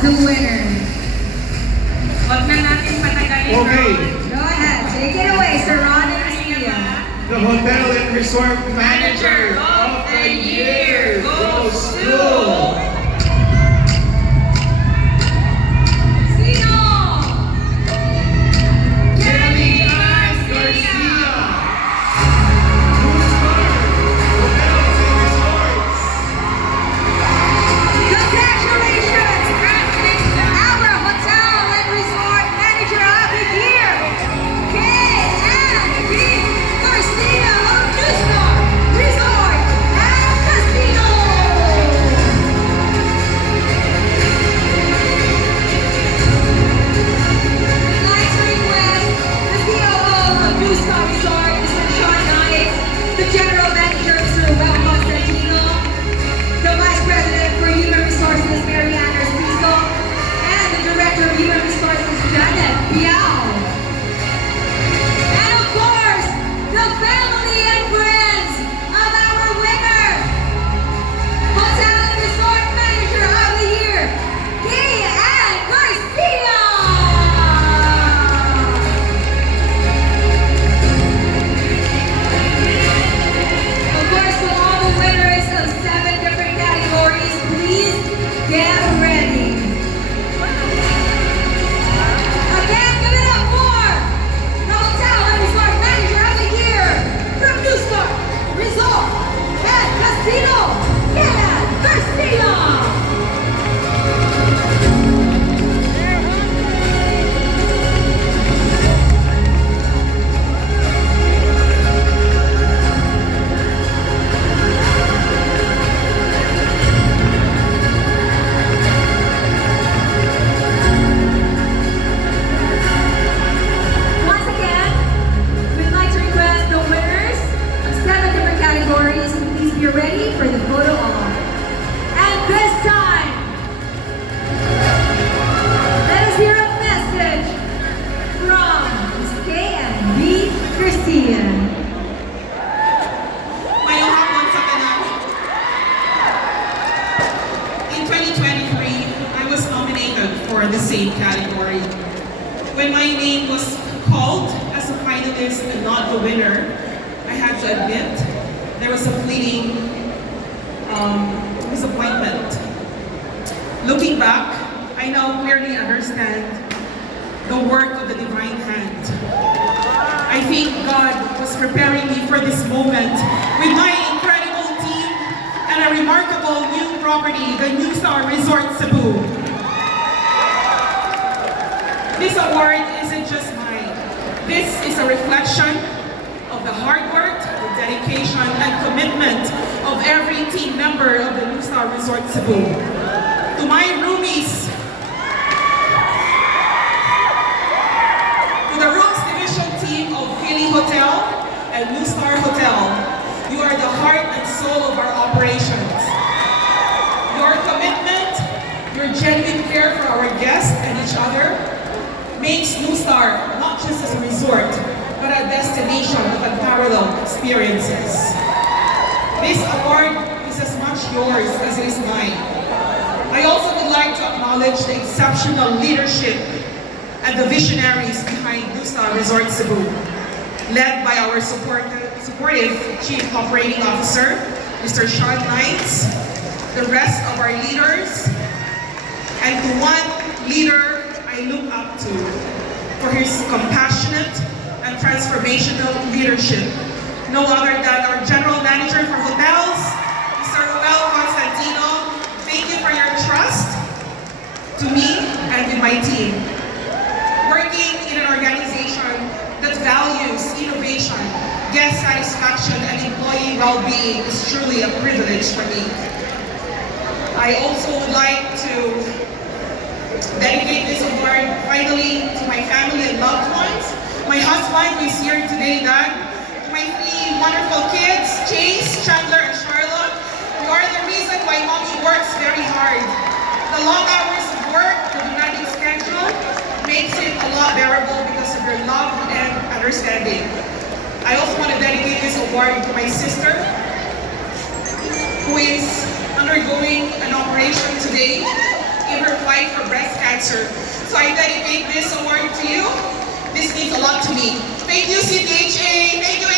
the winner. Huwag na natin patagalin. Okay. Go ahead, take it away, Sir Ron and Garcia. The Hotel and Resort Manager of the Year goes to... You're ready for the photo op. And this time, let us hear a message from Ms. K&B Garcia. Ngayong hapon sa kanal. In 2023, I was nominated for the same category. When my name was called as a finalist and not the winner, I had to admit there was a fleeting disappointment. Looking back, I now clearly understand the work of the divine hand. I think God was preparing me for this moment with my incredible team and a remarkable new property, the NUSTAR Resort Cebu. This award isn't just mine. This is a reflection of the hard work, the dedication, and commitment of every team member of the NUSTAR Resort Cebu. To my roomies, to the Rooms Division team of Philly Hotel and NUSTAR Hotel, you are the heart and soul of our operations. Your commitment, your genuine care for our guests and each other makes NUSTAR not just as a resort, but a destination of unparalleled experiences. This award is as much yours as it is mine. I also would like to acknowledge the exceptional leadership and the visionaries behind NUSTAR Resort Cebu, led by our supportive Chief Operating Officer, Mr. Sean Knights, the rest of our leaders, and the one leader I look up to for his compassionate and transformational leadership. No other than our General Manager for Hotels, Mr. Joel Constantino. Thank you for your trust to me and with my team. Working in an organization that values innovation, guest satisfaction, and employee well-being is truly a privilege for me. I also would like to dedicate this award finally to my family and loved ones. My husband who is here today, Dad. My three wonderful kids, Chase, Chandler, and Charlotte. You are the reason why Mommy works very hard. The long hours of work, the demanding schedule, makes it a lot bearable because of your love and understanding. I also want to dedicate this award to my sister, who is undergoing an operation today in her fight for breast answer. So I dedicate this award to you. This means a lot to me. Thank you, CTHA. Thank you,